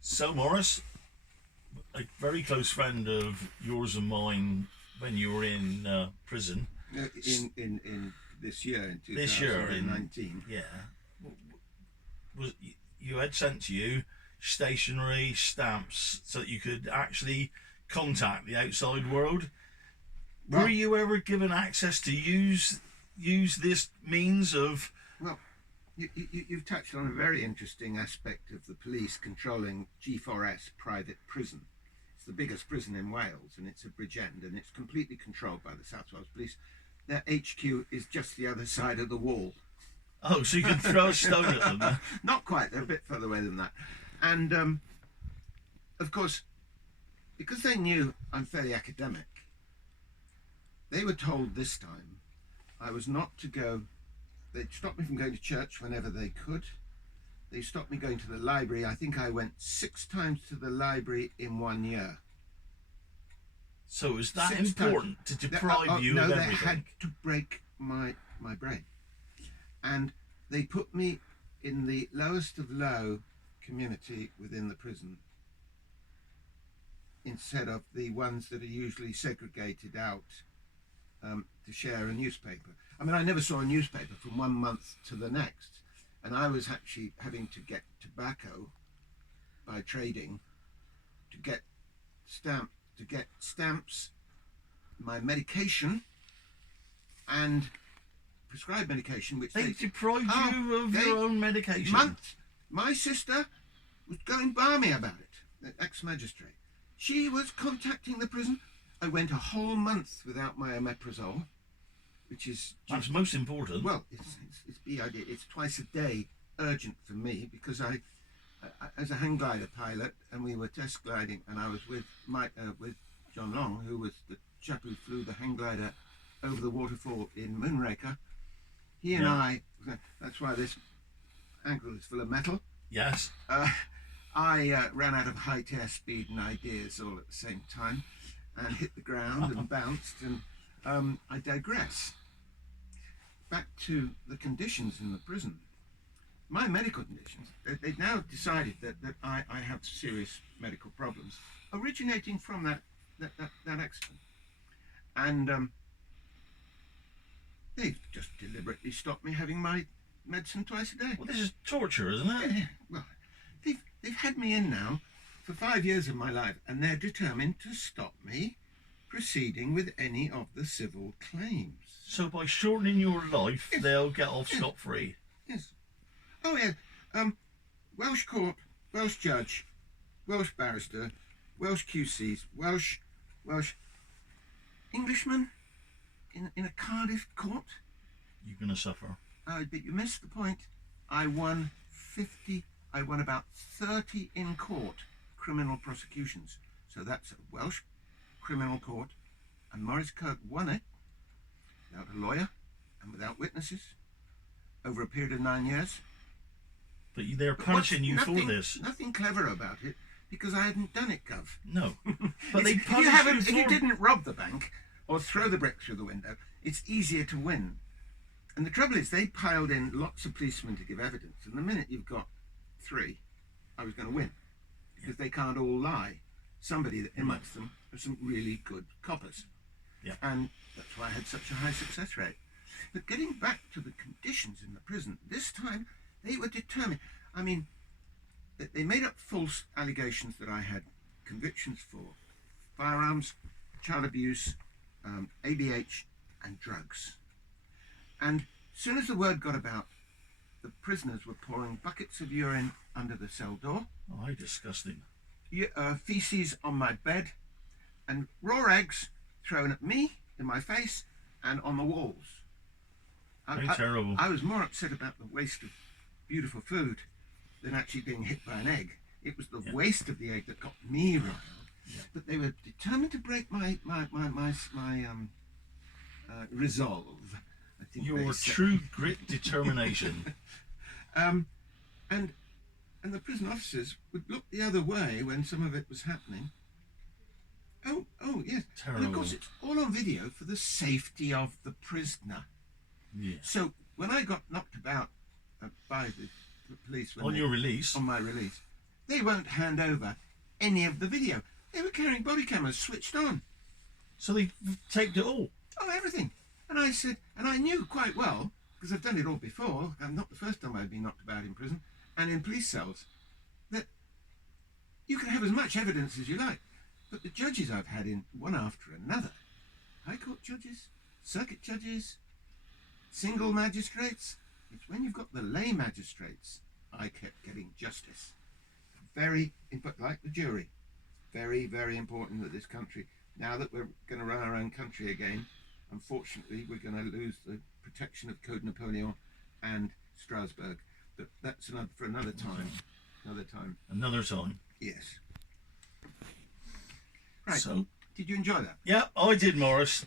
So, Morris, a very close friend of yours and mine when you were in prison In this year, in this year, 2019. yeah, was you had sent to you stationery stamps so that you could actually contact the outside world. Were Well, you ever given access to use this means of? well, you've touched on a very interesting aspect of the police controlling G4S private prison. It's the biggest prison in Wales, and it's a Bridgend, and it's completely controlled by the South Wales Police. Their HQ is just the other side of the wall. Oh, so you could throw a stone at them. Not quite, they're a bit further away than that. And of course, because they knew I'm fairly academic, they were told this time I was not to go. They'd stop me from going to church whenever they could. They stopped me going to the library. I think I went 6 times to the library in 1 year. So is that 6 important times. to deprive you no, of they everything? had to break my brain. And they put me in the lowest of low community within the prison instead of the ones that are usually segregated out to share a newspaper. I mean, I never saw a newspaper from 1 month to the next, and I was actually having to get tobacco by trading, to get stamps, my medication, and prescribed medication, which They deprived you of your own medication. Months. My sister was going balmy about it, the ex-magistrate. She was contacting the prison. I went a whole month without my omeprazole, which is That's most important. well, it's BID. It's twice a day, urgent for me, because I as a hang glider pilot, and we were test gliding, and I was with John Long, who was the chap who flew the hang glider over the waterfall in Moonraker. He and I, that's why this ankle is full of metal. Yes. I ran out of height, airspeed, and ideas all at the same time, and hit the ground and bounced, and I digress. Back to the conditions in the prison. My medical conditions, they've now decided that I have serious medical problems originating from that accident. And they've just deliberately stopped me having my medicine twice a day. Well, this is torture, isn't it? Yeah, well, they've had me in now for 5 years of my life, and they're determined to stop me proceeding with any of the civil claims. So by shortening your life, Yes. they'll get off scot-free. Yes. Oh yeah. Welsh court, Welsh judge, Welsh barrister, Welsh QCs, Welsh Englishman in a Cardiff court. You're going to suffer. But you missed the point. I won about 30 in court criminal prosecutions. So that's a Welsh criminal court, and Maurice Kirk won it without a lawyer and without witnesses over a period of 9 years. But they're punishing you for Nothing- this. Nothing clever about it, because I hadn't done it, Gov. No. But they If punish you you for... didn't rob the bank or throw the brick through the window, it's easier to win. And the trouble is, they piled in lots of policemen to give evidence, and the minute you've got 3, I was going to win, because they can't all lie. Somebody amongst them are some really good coppers. Yeah. And that's why I had such a high success rate. But getting back to the conditions in the prison, this time they were determined. I mean, they made up false allegations that I had convictions for firearms, child abuse, ABH, and drugs. And as soon as the word got about, the prisoners were pouring buckets of urine under the cell door, Oh, how disgusting. feces on my bed, and raw eggs thrown at me, in my face, and on the walls. How terrible. I was more upset about the waste of beautiful food than actually being hit by an egg. It was the waste of the egg that got me riled. Yeah. But they were determined to break my resolve. I think Your they said. true grit determination. And the prison officers would look the other way when some of it was happening. Oh yes. Terrible. And of course, it's all on video for the safety of the prisoner. Yeah. So when I got knocked about by the police On your release. on my release, they won't hand over any of the video. They were carrying body cameras switched on. So they taped it all. Oh, everything. And I said, and I knew quite well, because I've done it all before, and not the first time I've been knocked about in prison, and in police cells, that you can have as much evidence as you like. But the judges I've had in one after another, High Court judges, circuit judges, single magistrates, it's when you've got the lay magistrates, I kept getting justice. Very, like the jury, very, very important that this country, now that we're going to run our own country again, unfortunately we're going to lose the protection of Code Napoleon and Strasbourg. But that's for another time. Another time. Yes. Right. So, did you enjoy that? yeah, I did, Morris.